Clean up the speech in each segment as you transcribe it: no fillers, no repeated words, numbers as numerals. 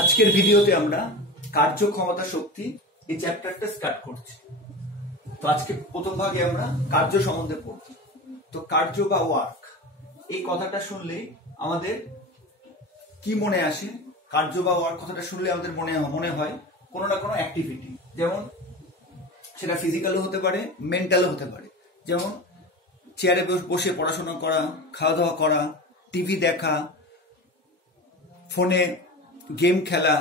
আজকের ভিডিওতে আমরা কার্যক্ষমতা শক্তি এই চ্যাপ্টারটা স্টার্ট করছি। তো আজকে প্রথম ভাগে আমরা কার্য সম্বন্ধে পড়ব। তো কার্য বা ওয়ার্ক এই কথাটা শুনলে আমাদের কি মনে আসে? কার্য বা ওয়ার্ক কথাটা শুনলে আমাদের মনে হয় কোনো না কোনো অ্যাক্টিভিটি, যেমন সেটা ফিজিক্যালও হতে পারে, মেন্টালও হতে পারে। যেমন চেয়ারে বসে পড়াশোনা করা, খাওয়া দাওয়া করা, টিভি দেখা, ফোনে গেম খেলা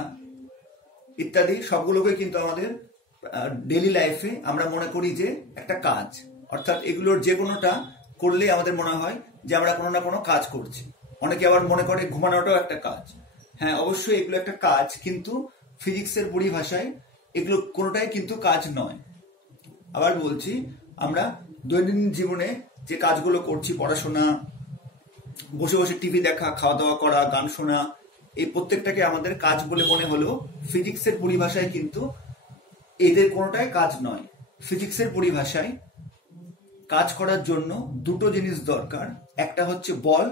ইত্যাদি সবগুলোকে কিন্তু আমাদের ডেইলি লাইফে আমরা মনে করি যে একটা কাজ। অর্থাৎ এগুলোর যে কোনোটা করলে আমাদের মনে হয় যে আমরা কোনো না কোনো কাজ করছি। অনেকে আবার মনে করে ঘুমানোটাও একটা কাজ। হ্যাঁ, অবশ্যই এগুলো একটা কাজ, কিন্তু ফিজিক্সের পরিভাষায় এগুলো কোনোটাই কিন্তু কাজ নয়। আবার বলছি, আমরা দৈনন্দিন জীবনে যে কাজগুলো করছি, পড়াশোনা, বসে বসে টিভি দেখা, খাওয়া দাওয়া করা, গান শোনা, এই প্রত্যেকটাকে আমাদের কাজ বলে মনে হলেও ফিজিক্সের পরিভাষায় কিন্তু এদের কোনোটাই কাজ নয়। ফিজিক্সের পরিভাষায় কাজ করার জন্য দুটো জিনিস দরকার। একটা হচ্ছে বল,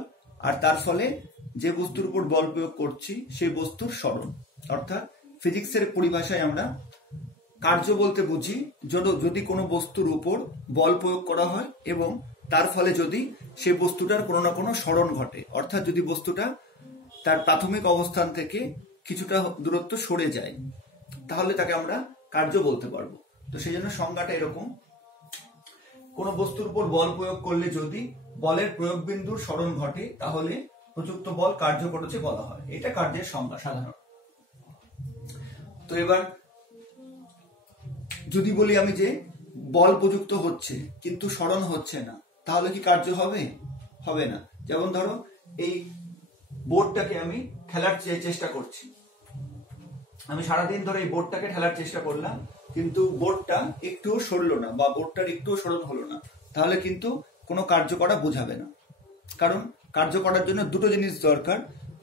আর তার ফলে যে বস্তুর উপর বল প্রয়োগ করছি সেই বস্তুর সরণ। অর্থাৎ ফিজিক্সের পরিভাষায় আমরা কার্য বলতে বুঝি যদি কোনো বস্তুর উপর বল প্রয়োগ করা হয় এবং তার ফলে যদি সেই বস্তুটার কোনো না কোনো সরণ ঘটে, অর্থাৎ যদি বস্তুটা তার প্রাথমিক অবস্থান থেকে কিছুটা দূরত্ব সরে যায়, তাহলে তাকে আমরা কার্য বলতে পারবো। তো সেই জন্য সংজ্ঞাটা এরকম: কোন বস্তুর উপর বল প্রয়োগ করলে যদি বলের প্রয়োগ বিন্দুর সরণ ঘটে, তাহলে প্রযুক্ত বল কার্য করেছে বলা হয়। এটা কার্যের সংজ্ঞা সাধারণ। তো এবার যদি বলি আমি যে বল প্রযুক্ত হচ্ছে কিন্তু সরণ হচ্ছে না, তাহলে কি কার্য হবে? হবে না। যেমন ধরো, এই বোর্ডটাকে আমি ঠেলার চেষ্টা করছি, আমি সারাদিন ধরে এই বোর্ডটাকে ঠেলার চেষ্টা করলাম, কিন্তু বোর্ডটা একটুও সরলো না বা বোর্ডটার একটুও সরণ হলো না, তাহলে কিন্তু কোনো কার্য করা বোঝাবে না। কারণ কার্য করার জন্য দুটো জিনিস দরকার।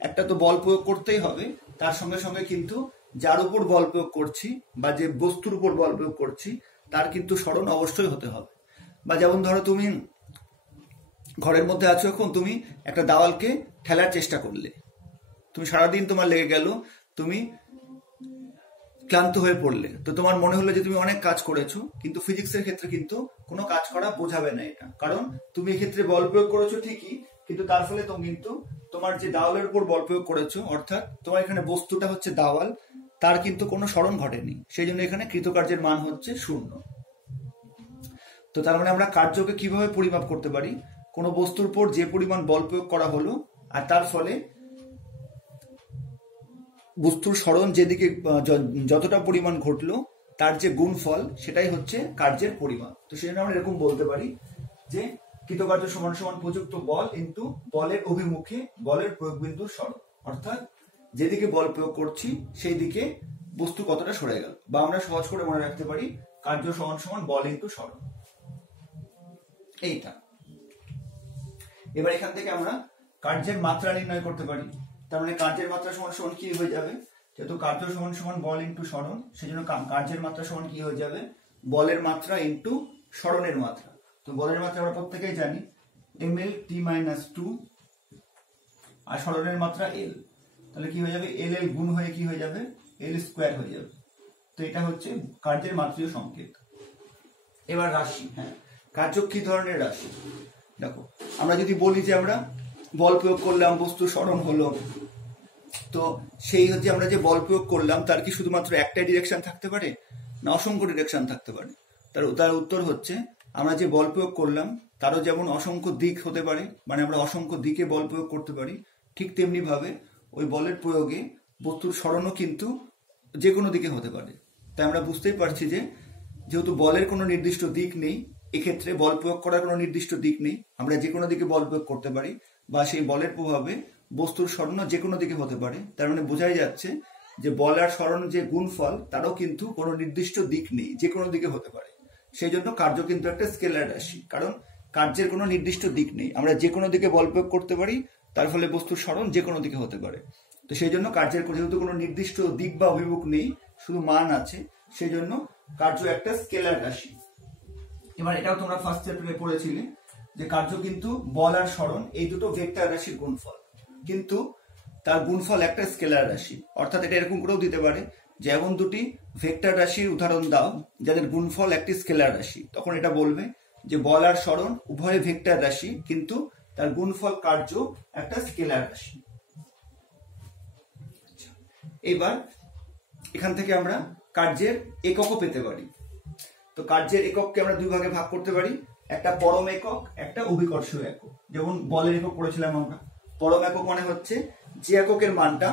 একটা তো বল প্রয়োগ করতেই হবে, তার সঙ্গে সঙ্গে কিন্তু যার উপর বল প্রয়োগ করছি বা যে বস্তুর উপর বল প্রয়োগ করছি তার কিন্তু সরণ অবশ্যই হতে হবে। বা যেমন ধরো, তুমি ঘরের মধ্যে আছো, এখন তুমি একটা দেওয়ালকে ঠেলার চেষ্টা করলে, তুমি সারাদিন তোমার লেগে গেল, তুমি ক্লান্ত হয়ে পড়লে, তো তোমার মনে হলো যে তুমি অনেক কাজ করেছো, কিন্তু ফিজিক্সের ক্ষেত্রে কিন্তু কোনো কাজ করা বোঝাবে না এটা। কারণ তুমি এক্ষেত্রে বল প্রয়োগ করেছো ঠিকই, কিন্তু তার ফলে তুমি কিন্তু তোমার যে দেওয়ালের উপর বল প্রয়োগ করেছো, অর্থাৎ তোমার এখানে বস্তুটা হচ্ছে দেওয়াল, তার কিন্তু কোনো সরণ ঘটেনি। সেই জন্য এখানে কৃতকার্যের মান হচ্ছে 0। তো তার মানে আমরা কার্যকে কিভাবে পরিমাপ করতে পারি? কোনো বস্তুর উপর যে পরিমাণ বল প্রয়োগ করা হলো আর তার ফলে বস্তুর সরণ যেদিকে যতটা পরিমাণ ঘটলো তার যে গুণফল, সেটাই হচ্ছে কার্যের পরিমাণ। তো সেই জন্য আমরা এরকম বলতে পারি যে কৃতকার্য সমান সমান প্রযুক্ত বল ইন্টু বলের অভিমুখে বলের প্রয়োগ বিন্দুর সরণ। অর্থাৎ যেদিকে বল প্রয়োগ করছি সেই দিকে বস্তু কতটা সরে গেল, বা আমরা সহজ করে মনে রাখতে পারি কার্য সমান সমান বল ইন্টু সরণ, এইটা। এবার এখান থেকে আমরা কার্যের মাত্রা নির্ণয় করতে পারি। তার মানে কার্যের মাত্রা সমান সমান কি হয়ে যাবে? যেহেতু কার্য সমান সমান বল ইন্টু সরণ, সেই জন্য কার্যের মাত্রা সমান কি হয়ে যাবে? বলের মাত্রা ইন্টু সরণের মাত্রা। তো বলের মাত্রা আমরা প্রত্যেকেই জানি, ml(t-2) আর সরণের মাত্রা l। তাহলে কি হয়ে যাবে? l গুণ হয়ে কি হয়ে যাবে? l² হয়ে যাবে। তো এটা হচ্ছে কার্যের মাত্রীয় সংকেত। এবার রাশি, হ্যাঁ, কার্য কি ধরনের রাশি? দেখো, আমরা যদি বলি যে আমরা বল প্রয়োগ করলাম, বস্তু সরণ হলো, তো সেই হচ্ছে আমরা যে বল প্রয়োগ করলাম তার কি শুধুমাত্র একটাই ডিরেকশন থাকতে পারে, না অসংখ্য ডিরেকশন থাকতে পারে? তার উত্তর হচ্ছে, আমরা যে বল প্রয়োগ করলাম তারও যেমন অসংখ্য দিক হতে পারে, মানে আমরা অসংখ্য দিকে বল প্রয়োগ করতে পারি, ঠিক তেমনি ভাবে ওই বলের প্রয়োগে বস্তুর সরণও কিন্তু যে কোনো দিকে হতে পারে। তাই আমরা বুঝতেই পারছি যে যেহেতু বলের কোনো নির্দিষ্ট দিক নেই, এক্ষেত্রে বল প্রয়োগ করার কোনো নির্দিষ্ট দিক নেই, আমরা যে কোনো দিকে বল প্রয়োগ করতে পারি, বা সেই বলের প্রভাবে বস্তুর সরণ যে কোনো দিকে হতে পারে। তার মানে বোঝাই যাচ্ছে যে বল আর সরণ যে গুণফল, তারও কিন্তু কোনো নির্দিষ্ট দিক নেই, যে কোনো দিকে হতে পারে। সেই জন্য কার্য কিন্তু একটা স্কেলার রাশি, কারণ কার্যের কোনো নির্দিষ্ট দিক নেই, আমরা যে কোনো দিকে বল প্রয়োগ করতে পারি, তার ফলে বস্তুর সরণ যে কোনো দিকে হতে পারে। তো সেই জন্য কার্যের যেহেতু কোনো নির্দিষ্ট দিক বা অভিমুখ নেই, শুধু মান আছে, সেই জন্য কার্য একটা স্কেলার রাশি। এবার এটাও তোমরা ফার্স্ট চ্যাপ্টারে পড়েছিলে যে কার্য কিন্তু বল আর সরণ এই দুটো ভেক্টর রাশির গুণফল। কিন্তু তার গুণফল একটা স্কেলার রাশি। অর্থাৎ এটা এরকম করেও দিতে পারে যে এমন দুটি ভেক্টর রাশির উদাহরণ দাও যাদের গুণফল একটি স্কেলার রাশি, তখন এটা বলবে যে বল আর সরণ উভয় ভেক্টর রাশি কিন্তু তার গুণফল কার্য একটা স্কেলার রাশি। এবার এখান থেকে আমরা কার্যের এককও পেতে পারি। তো কার্যের একককে আমরা দুই ভাগে ভাগ করতে পারি, একটা পরম একক, একটা অভিকর্ষীয় একক। যেমন বলের একক পড়েছিলাম আমরা, পরম একক মানে হচ্ছে যে এককের মানটা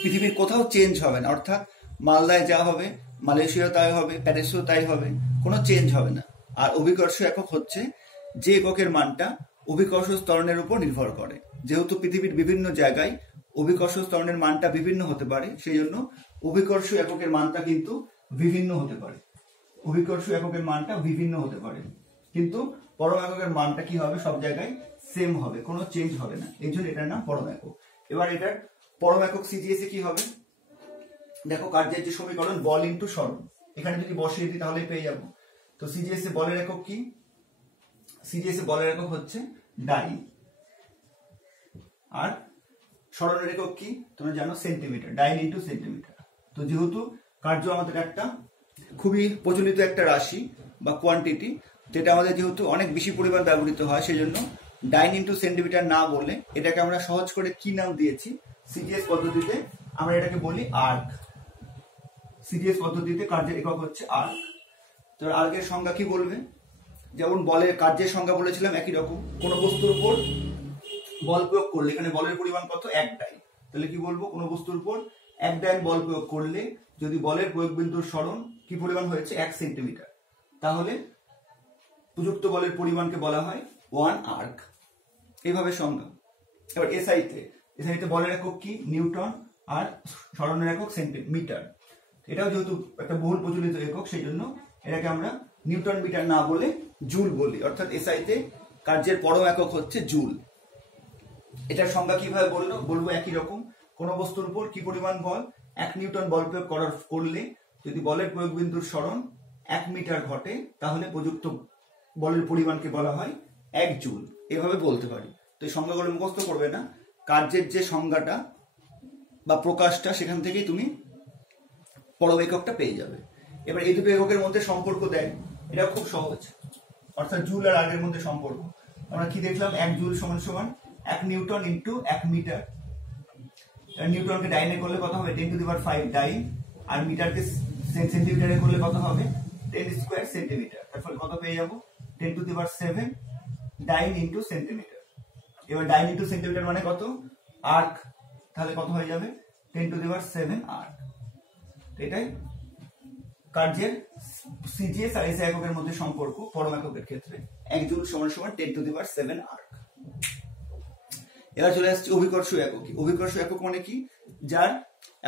পৃথিবীর কোথাও চেঞ্জ হবে না, অর্থাৎ মালদায় যা হবে মালয়েশিয়া তাই হবে, প্যারিসও তাই হবে, কোনো চেঞ্জ হবে না। আর অভিকর্ষীয় একক হচ্ছে যে এককের মানটা অভিকর্ষ ত্বরণের উপর নির্ভর করে। যেহেতু পৃথিবীর বিভিন্ন জায়গায় অভিকর্ষ ত্বরণের মানটা বিভিন্ন হতে পারে, সেই জন্য অভিকর্ষ এককের মানটা কিন্তু বিভিন্ন হতে পারে। অভিকর্ষ এককের মানটা বিভিন্ন হতে পারে, কিন্তু পরম এককের মানটা কি হবে, সব জায়গায় সেম হবে, কোনো চেঞ্জ হবে না। এই জন্য এটার নাম পরম একক। এবার এটার পরম একক সিজিএস এ কি হবে, দেখো কার্যের যে সমীকরণ বল ইন্টু সরণ, এখানে যদি বসিয়ে দিই তাহলে পেয়ে যাবো। তো সিজিএস এ বলের একক কি, সিজিএস এ বলের একক হচ্ছে ডাইন, আর সরণের একক কি তোমরা জানো সেন্টিমিটার, ডাইন ইন্টু সেন্টিমিটার। তো যেহেতু কার্য আমাদের একটা খুবই প্রচলিত একটা রাশি বা কোয়ান্টিটি, যেটা আমাদের যেহেতু অনেক বেশি পরিমাণ ব্যবহৃত হয়, সেই জন্য ডাইন ইন্টু সেন্টিমিটার না বলে এটাকে আমরা সহজ করে কি নাম দিয়েছি, সিজিএস পদ্ধতিতে আমরা এটাকে বলি আর্ক। সিজিএস পদ্ধতিতে কার্যের একক হচ্ছে আর্ক। তো আর্কের সংজ্ঞা কি বলবে, যেমন বলের কার্যের সংজ্ঞা বলেছিলাম একই রকম, কোন বস্তুর উপর বল প্রয়োগ করলে, এখানে বলের পরিমাণ কত, এক ডাইন, তাহলে কি বলবো, কোন বস্তুর উপর এক ডাইন বল প্রয়োগ করলে যদি বলের প্রয়োগ বিন্দুর সরণ কি পরিমাণ হয়েছে 1 সেন্টিমিটার, তাহলে প্রযুক্ত বলের পরিমাণকে বলা হয় 1 আর্ক। এইভাবে সংজ্ঞা। এবার এসআইতে বলের একক কি নিউটন, আর সরণের একক সেন্টিমিটার। এটাও যেহেতু একটা বহুল প্রচলিত একক, সেই জন্য এটাকে আমরা নিউটন মিটার না বলে জুল বলি। অর্থাৎ এসআইতে কার্যের পরম একক হচ্ছে জুল। এটার সংজ্ঞা কিভাবে বলবো একই রকম, কোন বস্তুর উপর কি পরিমাণ বল, 1 নিউটন বল প্রয়োগ করলে যদি বলের প্রয়োগ বিন্দুর সরণ 1 মিটার ঘটে, তাহলে প্রযুক্ত বলের পরিমাণকে বলা হয় 1 জুল। এভাবে বলতে পারি। তো এই সংজ্ঞাগুলো মুখস্থ করবে না, কার্যের যে সংজ্ঞাটা বা প্রকাশটা সেখান থেকেই তুমি পরম এককটা পেয়ে যাবে। এবার এই দুটো এককের মধ্যে সম্পর্ক দেয়, এটা খুব সহজ। অর্থাৎ জুল আর আর্কের মধ্যে সম্পর্ক আমরা কি দেখলাম, 1 জুল সমান সমান 1 নিউটন ইন্টু 1 মিটার। নিউটনকে ডাইনে করলে কত হবে 10⁵ ডাইন, আর মিটারকে সেন্টিমিটারে করলে কত হবে 10 স্কয়ার সেন্টিমিটার। তার ফলে কত পেয়ে যাবো 10⁷ ডাইন ইন্টু সেন্টিমিটার। এবার ডাইন ইন্টু সেন্টিমিটার মানে কত, আর্ক, তাহলে কত হয়ে যাবে 10⁷ আর্ক। এটাই কার্যের সিজিএস আর এসআই এককের মধ্যে সম্পর্ক পরম এককের ক্ষেত্রে, 1 জুল সমান সমান 10⁷ আর্ক। এবার চলে আসছে অভিকর্ষীয় একক। অভিকর্ষীয় একক মানে কি, যার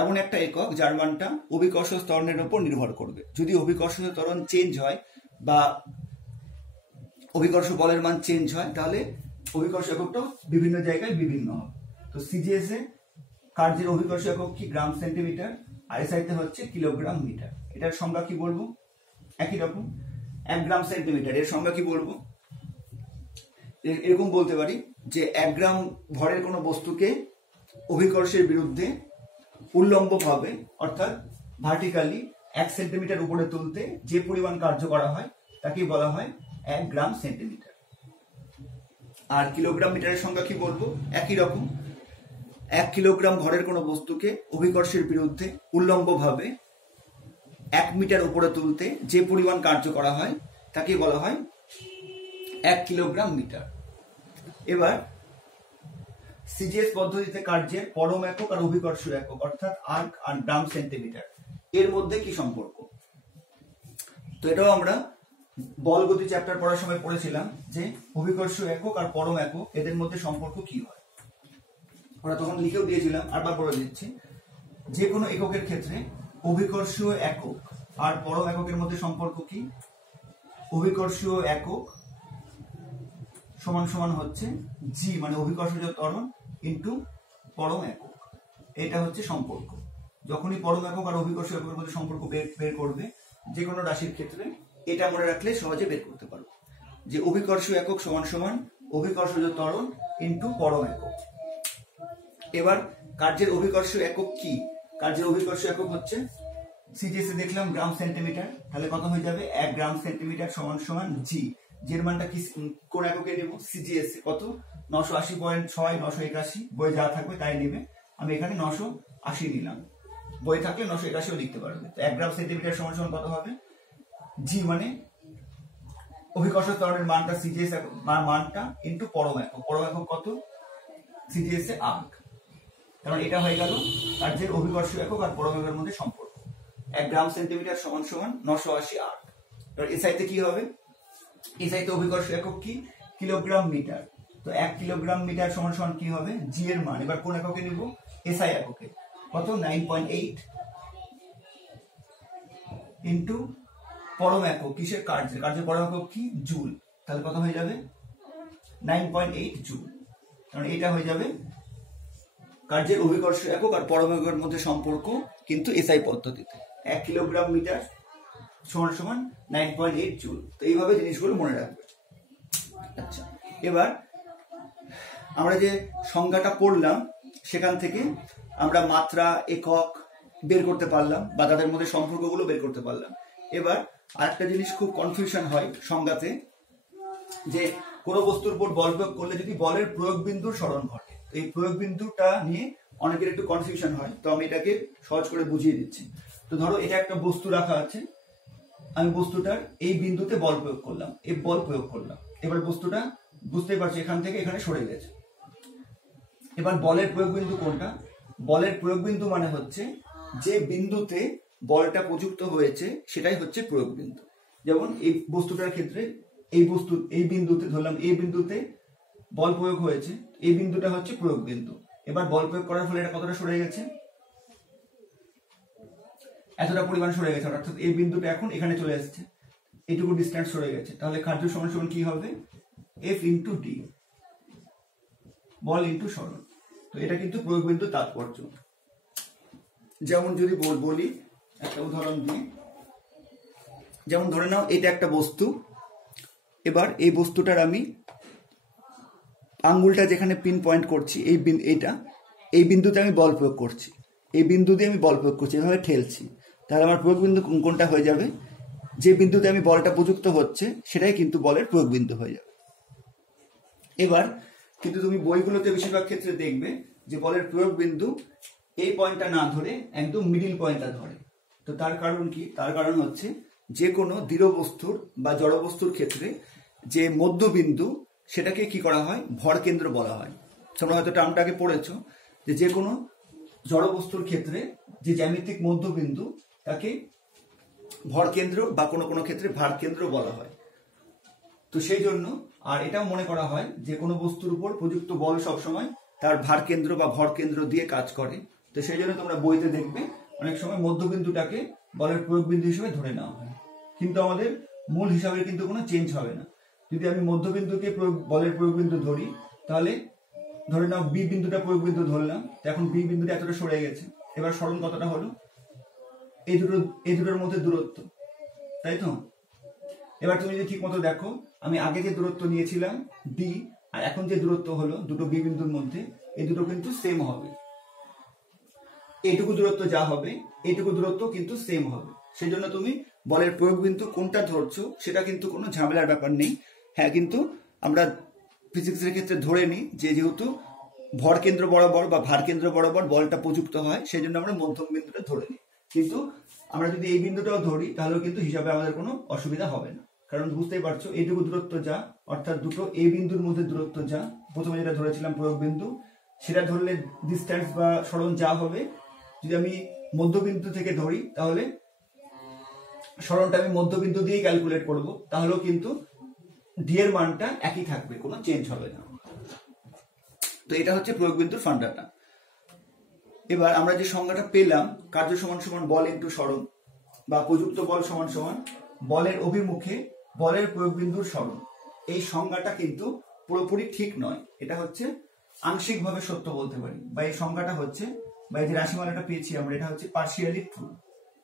এমন একটা একক যার মানটা অভিকর্ষ ত্বরণের উপর নির্ভর করবে। যদি অভিকর্ষ ত্বরণ চেঞ্জ হয় বা অভিকর্ষ বলের মান চেঞ্জ হয়, তাহলে অভিকর্ষ এককটাও বিভিন্ন জায়গায় বিভিন্ন হবে। তো সিজিএস এ কার্যের অভিকর্ষ একক কি গ্রাম সেন্টিমিটার, আর এসআইতে হচ্ছে কিলোগ্রাম মিটার। এটার সংজ্ঞা কি বলবো, একই রকম 1 গ্রাম সেন্টিমিটার। এর সংজ্ঞা কি বলবো, এরকম বলতে পারি যে 1 গ্রাম ভরের কোনো বস্তুকে অভিকর্ষের বিরুদ্ধে উল্লম্বভাবে অর্থাৎ ভার্টিক্যালি 1 সেন্টিমিটার উপরে তুলতে যে পরিমাণ কার্য করা হয় তাকে বলা হয় 1 গ্রাম সেন্টিমিটার। আর কিলোগ্রাম মিটারের সংজ্ঞা কি বলবো, একই রকম 1 কিলোগ্রাম ভরের কোনো বস্তুকে অভিকর্ষের বিরুদ্ধে উল্লম্বভাবে 1 মিটার উপরে তুলতে যে পরিমাণ কার্য করা হয় তাকে বলা হয় 1 কিলোগ্রাম মিটার। এবার সিজিএস পদ্ধতিতে কার্যের পরম একক আর অভিকর্ষীয় একক অর্থাৎ আর্ক আর গ্রাম সেন্টিমিটার এর মধ্যে কি সম্পর্ক। তো এটাও আমরা বল গতি চ্যাপ্টার পড়ার সময় পড়েছিলাম যে অভিকর্ষীয় একক আর পরম একক এদের মধ্যে সম্পর্ক কি হয়। আমরা তখন লিখেও দিয়েছিলাম, আরবার বলে দিচ্ছি। যে কোনো এককের ক্ষেত্রে অভিকর্ষীয় একক আর পরম এককের মধ্যে সম্পর্ক কি, অভিকর্ষীয় একক সমান সমান হচ্ছে জি মানে অভিকর্ষজ ত্বরণ ইন্টু পরম একক। এটা হচ্ছে সম্পর্ক। যখনই পরম একক আর অভিকর্ষীয় এককের মধ্যে সম্পর্ক বের করবে যে কোনো রাশির ক্ষেত্রে, এটা মনে রাখলে সহজে বের করতে পারো যে অভিকর্ষীয় একক সমান সমান অভিকর্ষজ ত্বরণ ইন্টু পরম একক। এবার কার্যের অভিকর্ষ একক কি? কার্যের অভিকর্ষ একক হচ্ছে সিজিএস দেখলাম গ্রাম সেন্টিমিটার, তাহলে কত হয়ে যাবে 1 গ্রাম সেন্টিমিটার সমান সমান জি। এর মানটা কি কোন এককে নেব? সিজিএস কত 980.6 981, বই যা থাকবে তাই নেবে। আমি এখানে 980 নিলাম, বই থাকলে 981ও লিখতে পারবে। তো 1 গ্রাম সেন্টিমিটার সমান সমান কত হবে? জি মানে অভিকর্ষ ত্বরণের মানটা সিজিএস মানটা ইনটু পরম একক। পরম একক কত? সিজিএস এ আর্ক। কারণ এটা হয়ে গেল কার্যের অভিকর্ষ একক আর পরম এককের মধ্যে সম্পর্ক। 1 গ্রাম সেন্টিমিটার সমান সমান 980 আর্ক। এবার এসআইতে কি হবে? এসআইতে অভিকর্ষ একক কি? Kilogram metre. তো 1 কিলোগ্রাম মিটার সমান সমান কি হবে? জি এর মান। এবার কোন এককে নিব? এসআই এককে। কত? 9.8 ইনটু পরম একক কিসের? কার্যের। কার্যের পরম একক কি? জুল। তাহলে কত হয়ে যাবে? 9.8 জুল। কারণ এটা হয়ে যাবে কার্যের অভিকর্ষ একক আর পরম এককের মধ্যে সম্পর্ক, কিন্তু এসআই পদ্ধতিতে। 1 কিলোগ্রাম মিটার সমান সমান 9.8 জুল। তো এইভাবে জিনিসগুলো মনে রাখবে। আচ্ছা, এবার আমরা যে সংজ্ঞাটা পড়লাম সেখান থেকে আমরা মাত্রা, একক বের করতে পারলাম বা তাদের মধ্যে সম্পর্কগুলো বের করতে পারলাম। এবার আরেকটা জিনিস খুব কনফিউশন হয় সংজ্ঞাতে, যে কোনো বস্তুর উপর বল প্রয়োগ করলে যদি বলের প্রয়োগ বিন্দুর স্মরণ ঘটে, এই প্রয়োগ বিন্দুটা নিয়ে অনেকের একটু কনফিউশন হয়। তো আমি এটাকে সহজ করে বুঝিয়ে দিচ্ছি। তো ধরো এটা একটা বস্তু রাখা আছে, আমি বস্তুটার এই বিন্দুতে বল প্রয়োগ করলাম, এই বল প্রয়োগ করলাম। এবার বস্তুটা বুঝতেই পারছি এখান থেকে এখানে সরে গেছে। এবার বলের প্রয়োগ বিন্দু কোনটা? বলের প্রয়োগ বিন্দু মানে হচ্ছে যে বিন্দুতে বলটা প্রযুক্ত হয়েছে সেটাই হচ্ছে প্রয়োগ বিন্দু। যেমন এই বস্তুটার ক্ষেত্রে এই বিন্দুতে ধরলাম, এই বিন্দুতে বল প্রয়োগ হয়েছে, এই বিন্দুটা হচ্ছে প্রয়োগ বিন্দু। এবার বল প্রয়োগ করার ফলে এটা কতটা সরে গেছে? এতটা পরিমাণ সরে গেছে, অর্থাৎ এই বিন্দুটা এখন এখানে চলে আসছে, এইটুকু ডিস্টেন্স সরে গেছে। তাহলে কার্য সমান সমান কি হবে? এফ ইন্টু ডি, বল ইন্টু সরণ। তো এটা কিন্তু প্রয়োগ বিন্দুর তাৎপর্য। যেমন যদি বলি একটা উদাহরণ দিই, যেমন ধরে নাও এটা একটা বস্তু। এবার এই বস্তুটার আমি আঙ্গুলটা যেখানে পিন পয়েন্ট করছি, এই বিন্দুতে আমি বল প্রয়োগ করছি, এই বিন্দু দিয়ে আমি বল প্রয়োগ করছি, এভাবে ঠেলছি। তাহলে আমার প্রয়োগ বিন্দু কোনটা হয়ে যাবে? যে বিন্দুতে আমি বলটা প্রযুক্ত হচ্ছে সেটাই কিন্তু বলের প্রয়োগ বিন্দু হয়ে যাবে। এবার কিন্তু তুমি বইগুলোতে বেশিরভাগ ক্ষেত্রে দেখবে যে বলের প্রয়োগ বিন্দু এই পয়েন্টটা না ধরে একদম মিডিল পয়েন্টটা ধরে। তো তার কারণ কি? তার কারণ হচ্ছে যে কোনো দৃঢ় বস্তুর বা জড় বস্তুর ক্ষেত্রে যে মধ্যবিন্দু সেটাকে কি করা হয়? ভর কেন্দ্র বলা হয়। তোমরা হয়তো টার্মটাকে পড়েছো যে কোনো জড় বস্তুর ক্ষেত্রে যে জ্যামিতিক মধ্যবিন্দু তাকে ভর কেন্দ্র বা কোনো কোনো ক্ষেত্রে ভার কেন্দ্র বলা হয়। তো সেই জন্য আর এটাও মনে করা হয় যে কোনো বস্তুর উপর প্রযুক্ত বল সবসময় তার ভার কেন্দ্র বা ভর কেন্দ্র দিয়ে কাজ করে। তো সেই জন্য তোমরা বইতে দেখবে অনেক সময় মধ্যবিন্দুটাকে বলের প্রয়োগ বিন্দু হিসেবে ধরে নেওয়া হয়, কিন্তু আমাদের মূল হিসাবে কিন্তু কোনো চেঞ্জ হবে না। যদি আমি মধ্যবিন্দুকে বলের প্রয়োগ বিন্দু ধরি, তাহলে ধরে নাও বি বিন্দুটা প্রয়োগ বিন্দু ধরলাম, এখন বি বিন্দুটা এতটা সরে গেছে। এবার সরণ কতটা হলো? এই দুটোর মধ্যে দূরত্ব, তাই তো? এবার তুমি যদি ঠিক মতো দেখো, আমি আগে যে দূরত্ব নিয়েছিলাম ডি আর এখন যে দূরত্ব হলো দুটো বি বিন্দুর মধ্যে, এই দুটো কিন্তু সেম হবে। এইটুকু দূরত্ব যা হবে এইটুকু দূরত্ব কিন্তু সেম হবে। সেই জন্য তুমি বলের প্রয়োগ বিন্দু কোনটা ধরছো সেটা কিন্তু কোনো ঝামেলার ব্যাপার নেই। হ্যাঁ, কিন্তু আমরা ফিজিক্সের ক্ষেত্রে ধরে নিই যে যেহেতু ভর কেন্দ্র বরাবর বা ভার কেন্দ্র বরাবর বলটা প্রযুক্ত হয়, সেই জন্য আমরা মধ্যম বিন্দুটা ধরে নিই। কিন্তু আমরা যদি এই বিন্দুটাও ধরি তাহলেও কিন্তু হিসাবে আমাদের কোনো অসুবিধা হবে না। কারণ বুঝতেই পারছো এইটুকু দূরত্ব যা, অর্থাৎ দুটো এই বিন্দুর মধ্যে দূরত্ব যা, প্রথমে যেটা ধরেছিলাম প্রয়োগ বিন্দু, সেটা ধরলে ডিস্টেন্স বা সরণ যা হবে, যদি আমি মধ্যবিন্দু থেকে ধরি তাহলে সরণটা আমি মধ্যবিন্দু দিয়েই ক্যালকুলেট করব, তাহলেও কিন্তু ডি এর মানটা একই থাকবে, কোনো চেঞ্জ হবে না। তো এটা হচ্ছে প্রয়োগ বিন্দুর ফান্ডাটা। এবার আমরা যে সংজ্ঞাটা পেলাম, কার্য সমান সমান বল ইন্টু সরণ বা প্রযুক্ত বল সমান সমান বলের অভিমুখে বলের প্রয়োগ বিন্দুর সরণ, এই সংজ্ঞাটা কিন্তু পুরোপুরি ঠিক নয়। এটা হচ্ছে আংশিকভাবে সত্য বলতে পারি, বা এই সংজ্ঞাটা হচ্ছে বা এই যে রাশিমালাটা পেয়েছি আমরা, এটা হচ্ছে পার্শিয়ালি ট্রু।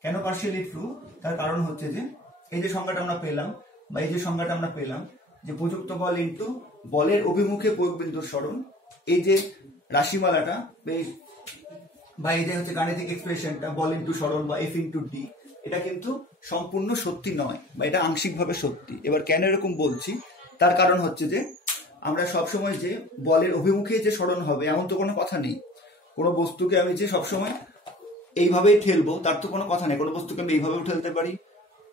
কেন পার্শিয়ালি ট্রু? তার কারণ হচ্ছে যে এই যে সংজ্ঞাটা আমরা পেলাম বা এই যে সংজ্ঞাটা আমরা পেলাম যে প্রযুক্ত বল ইন্টু বলের অভিমুখে প্রয়োগ বিন্দুর সরণ, এই যে রাশিমালাটা বা এই যে হচ্ছে গাণিতিক এক্সপ্রেশনটা বল ইন্টু সরণ বা এফ ইন্টু ডি, এটা কিন্তু সম্পূর্ণ সত্যি নয় বা এটা আংশিকভাবে সত্যি। এবার কেন এরকম বলছি, তার কারণ হচ্ছে যে আমরা সবসময় যে বলের অভিমুখে যে সরণ হবে এমন তো কোনো কথা নেই। কোনো বস্তুকে আমি যে সবসময় এইভাবেই ঠেলবো তার তো কোনো কথা নেই। কোনো বস্তুকে আমি এইভাবেও ঠেলতে পারি,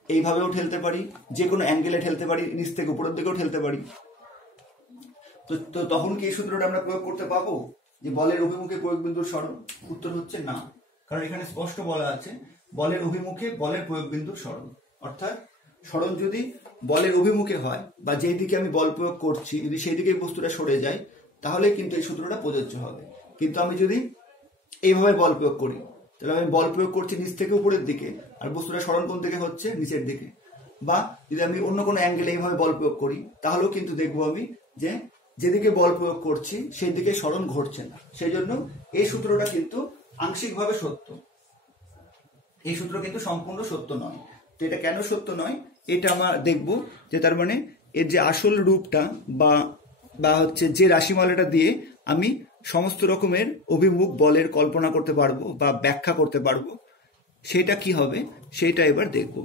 এইভাবেও ঠেলতে পারি, যে কোনো অ্যাঙ্গেলে ঠেলতে পারি, নিচ থেকে উপরের দিকেও ঠেলতে পারি। তো তখন কি এই সূত্রটা আমরা প্রয়োগ করতে পাবো যে বলের অভিমুখে প্রয়োগ বিন্দুর সরণ? উত্তর হচ্ছে না, কারণ এখানে স্পষ্ট বলা আছে বলের অভিমুখে বলের প্রয়োগ বিন্দুর সরণ। অর্থাৎ সরণ যদি বলের অভিমুখে হয় বা যেই দিকে আমি বল প্রয়োগ করছি যদি সেই দিকে বস্তুটা সরে যায় তাহলে কিন্তু এই সূত্রটা প্রযোজ্য হবে। কিন্তু আমি যদি এইভাবে বল প্রয়োগ করি তাহলে আমি বল প্রয়োগ করছি নিচ থেকে উপরের দিকে, আর বস্তুটা সরণ কোন দিকে হচ্ছে? নিচের দিকে। বা যদি আমি অন্য কোনো অ্যাঙ্গেলে এইভাবে বল প্রয়োগ করি তাহলেও কিন্তু দেখবো আমি যে যেদিকে বল প্রয়োগ করছি সেই দিকে সরণ ঘটছে না। সেই জন্য এই সূত্রটা কিন্তু আংশিকভাবে সত্য, এই সূত্র কিন্তু সম্পূর্ণ সত্য নয়। তো এটা কেন সত্য নয় এটা আমরা দেখবো যে তার মানে এর যে আসল রূপটা বা হচ্ছে যে রাশিমালাটা দিয়ে আমি সমস্ত রকমের অভিমুখ বলের কল্পনা করতে পারবো বা ব্যাখ্যা করতে পারবো, সেটা কি হবে সেটা এবার দেখবো।